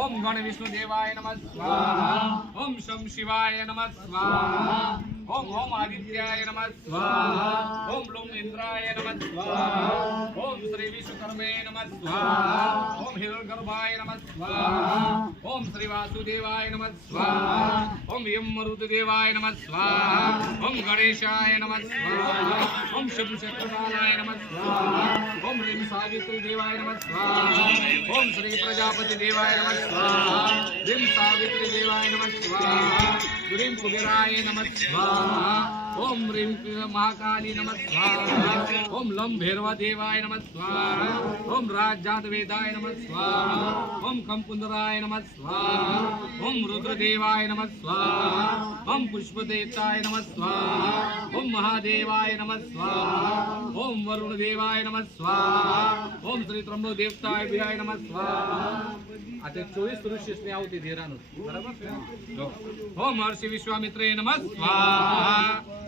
ओम गण विष्णु देवाय नमः स्वाहा ओम शम शिवाय नमः स्वाहा ओम ओम आदित्याय नमः स्वाहा ओम लोम इंद्राय नमः स्वाहा ओम श्री विश्वकर्मे नमः स्वाहा ओम हिरण्यगर्भाय नमः स्वाहा ओम श्री वासुदेवाय नमः स्वाहा ओम यम मरुदेवाय नमः स्वाहा ओम गणेशाय नमः स्वाहा ओम शम शक्रपालाय नमः स्वाहा ओम ह्रीं सावित्री देवाय नमः स्वाहा ओम श्री प्रजापति देवाय नमः स्वाहा ह्रीं सावित्री देवाय नमः स्वाहा ह्रीं कुबेराय नमः स्वाहा ओम ह्रीं महाकाली नमः स्वाहा ओम लम भैरवा देवाय नमः स्वाहा ओम राजात वेदाय नमः स्वाहा ओम कंपुंदराय नमः स्वाहा ओम रुद्रदेवाय नमः स्वाहा ओम पुष्पदेवताय नमः स्वाहा ओम महादेवाय नमः स्वाहा ओम वरुण देवाय नमः स्वाहा ओम श्री त्र्यंबक देवताय विहाय नमः स्वाहा आता 24 ऋषीसने आवती धीरानु बरोबर ओम महर्षि विश्वामित्रे नमः स्वाहा